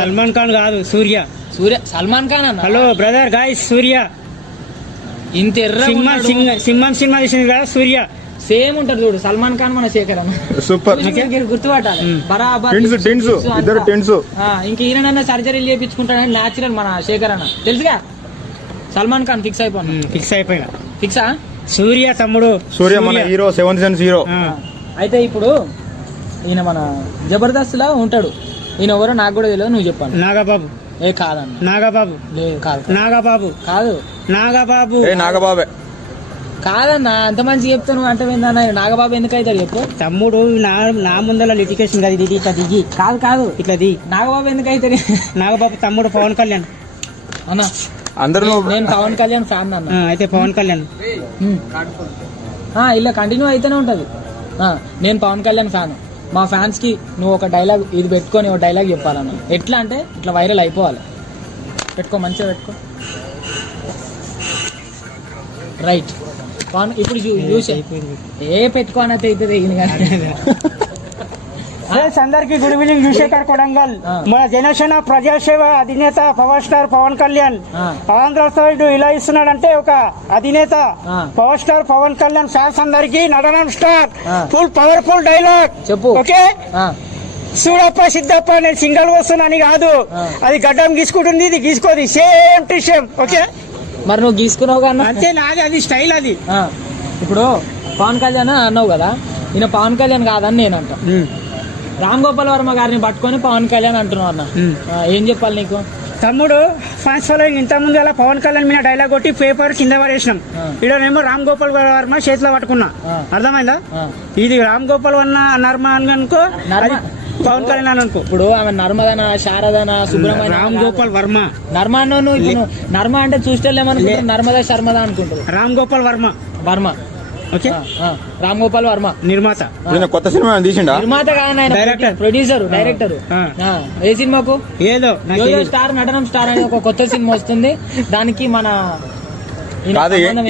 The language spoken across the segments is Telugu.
సల్మాన్ ఖాన్ కాదు, సూర్య. సల్మాన్ ఖాన్ అన్న. హలో బ్రదర్ గాయ్స్, సూర్య. ఇంత ఎర్ర సింహం సినిమా తీసింది కదా సూర్య. సేమ్ ఉంటారు చూడు సల్మాన్ ఖాన్ మన శేఖర్ అన్న. సూపర్ గుర్తుపట్టాలి బరాబర్. ఇంక ఈయన సర్జరీలు చేయించుకుంటాడని న్యాచురల్ మన శేఖర్ అన్న తెలుసుగా. సల్మాన్ ఖాన్ ఫిక్స్ అయిపోయినా. ఫిక్సా? సూర్య తమ్ముడు, సూర్య మన హీరో, 7th సెన్స్ హీరో. అయితే ఇప్పుడు ఈయన మన జబర్దస్త్ లా ఉంటాడు. ఈయన ఎవరో నాకు కూడా తెలియదు, నువ్వు చెప్పాను. నాగబాబు. ఏ కాదన్న. నాగబాబు లేదు కాదు. నాగబాబు కాదు. నాగబాబు. నాగబాబే కాదన్న, అంత మంచి చెప్తాను అంటే ఏందన్న నాగబాబు ఎందుకు అవుతాడు చెప్పు. తమ్ముడు నా ముందర లిటికేషన్ కాదు ఇది, ఇట్లా దిగి. కాదు ఇట్లా దిగి. నాగబాబు ఎందుకు అవుతాడు? నాగబాబు తమ్ముడు పవన్ కళ్యాణ్ అన్న. అందరూ నేను పవన్ కళ్యాణ్ ఫ్యాన్ అన్న. అయితే పవన్ కళ్యాణ్ ఇలా కంటిన్యూ అయితేనే ఉంటది. నేను పవన్ కళ్యాణ్ ఫ్యాన్. మా ఫ్యాన్స్ కి నువ్వు ఒక డైలాగ్ ఇది పెట్టుకొని ఒక డైలాగ్ చెప్పాలన్న. ఎట్లా అంటే ఇట్లా వైరల్ అయిపోవాలి. పెట్టుకో, మంచిగా పెట్టుకో. రైట్. ఇప్పుడు చూసే ఏ పెట్టుకోనైతే అవుతుంది కానీ. అందరికి గుడ్ ఈవినింగ్. యుశేఖర్ కొడంగల్. మన జనసేన ప్రజాసేవ అధినేత power star Pawan Kalyan Andhra side ఇలా ఇస్తున్నాడంటే ఒక అధినేత power star Pawan Kalyan fans అందరికి నడనం స్టార్ ఫుల్ పవర్ఫుల్ డైలాగ్ చెప్పు. ఓకే, చూడప్ప సిద్ధప్ప నేను సింగల్ వస్తున్నాను కాదు, అది గడ్డం గీసుకుంటుంది, ఇది గీసుకోది, సేమ్ టు సేమ్. ఓకే, మరి నువ్వు గీసుకున్నావు కదా అంతే, నాది అది స్టైల్. అది ఇప్పుడు పవన్ కళ్యాణ్ అన్నావు కదా, ఈయన పవన్ కళ్యాణ్ కాదని నేను అంటా. రామ్ గోపాల్ వర్మ గారిని పట్టుకొని పవన్ కళ్యాణ్ అంటున్నావు అన్న. ఏం చెప్పాలి నీకు? తమ్ముడు ఫ్యాన్స్ ఫాలోయింగ్ ఇంత ముందు అలా పవన్ కళ్యాణ్ మీద డైలాగ్ కొట్టి పేపర్ కింద పడేసినాం. ఇడనేమో రామ్ గోపాల్ వర్మ చేతిలో పట్టుకున్నా. అర్థమైందా? ఇది రామ్ గోపాల్ వర్మ నర్మ అనుకో, పవన్ కళ్యాణ్ అనుకో. ఇప్పుడు ఆమె నర్మదన, శారదన, సుబ్రహ్మణ్య, రామ్ గోపాల్ వర్మ. నర్మ అన్నాను. ఇప్పుడు నర్మ అంటే చూస్తలేమనుకుంటారు, నర్మదా శర్మదా అనుకుంటారు. రామ్ గోపాల్ వర్మ. ఓకే, రామ్ గోపాల్ వర్మ నిర్మాత. కొత్త సినిమా తీసిండా? నిర్మాత కాదు, డైరెక్టర్, ప్రొడ్యూసర్, డైరెక్టర్. ఏ సినిమాకు? ఏదో స్టార్ నటనం స్టార్ అనే ఒక కొత్త సినిమా వస్తుంది. దానికి మన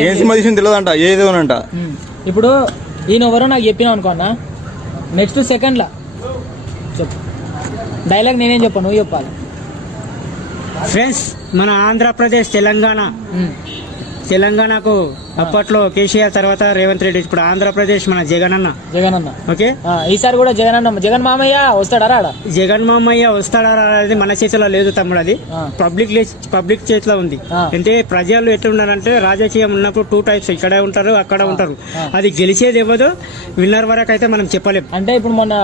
ఏ సినిమా తీసింది తెలియదంట, ఏదోనంట. ఇప్పుడు ఈయన ఎవరో నాకు చెప్పినావు అనుకోన్నా, నెక్స్ట్ సెకండ్ లా చెప్పు డైలాగ్. నేనేం చెప్పాను, నువ్వు చెప్పాలి. ఫ్రెండ్స్, మన ఆంధ్రప్రదేశ్ తెలంగాణకు అప్పట్లో కేసీఆర్, తర్వాత రేవంత్ రెడ్డి, ఇప్పుడు ఆంధ్రప్రదేశ్ మన జగన్ అన్న. ఓకే, ఈసారి కూడా జగన్ మామయ్య వస్తాడా? జగన్ మామయ్య వస్తాడా అనేది మన చేతిలో లేదు తమ్ముడు, అది పబ్లిక్ చేతిలో ఉంది. అంటే ప్రజలు ఎట్లున్నారంటే రాజకీయం ఉన్నప్పుడు 2 టైప్స్, ఇక్కడ ఉంటారు, అక్కడ ఉంటారు. అది గెలిచేది ఇవ్వదు, విన్నర్ వరకు అయితే మనం చెప్పలేం. అంటే ఇప్పుడు మొన్న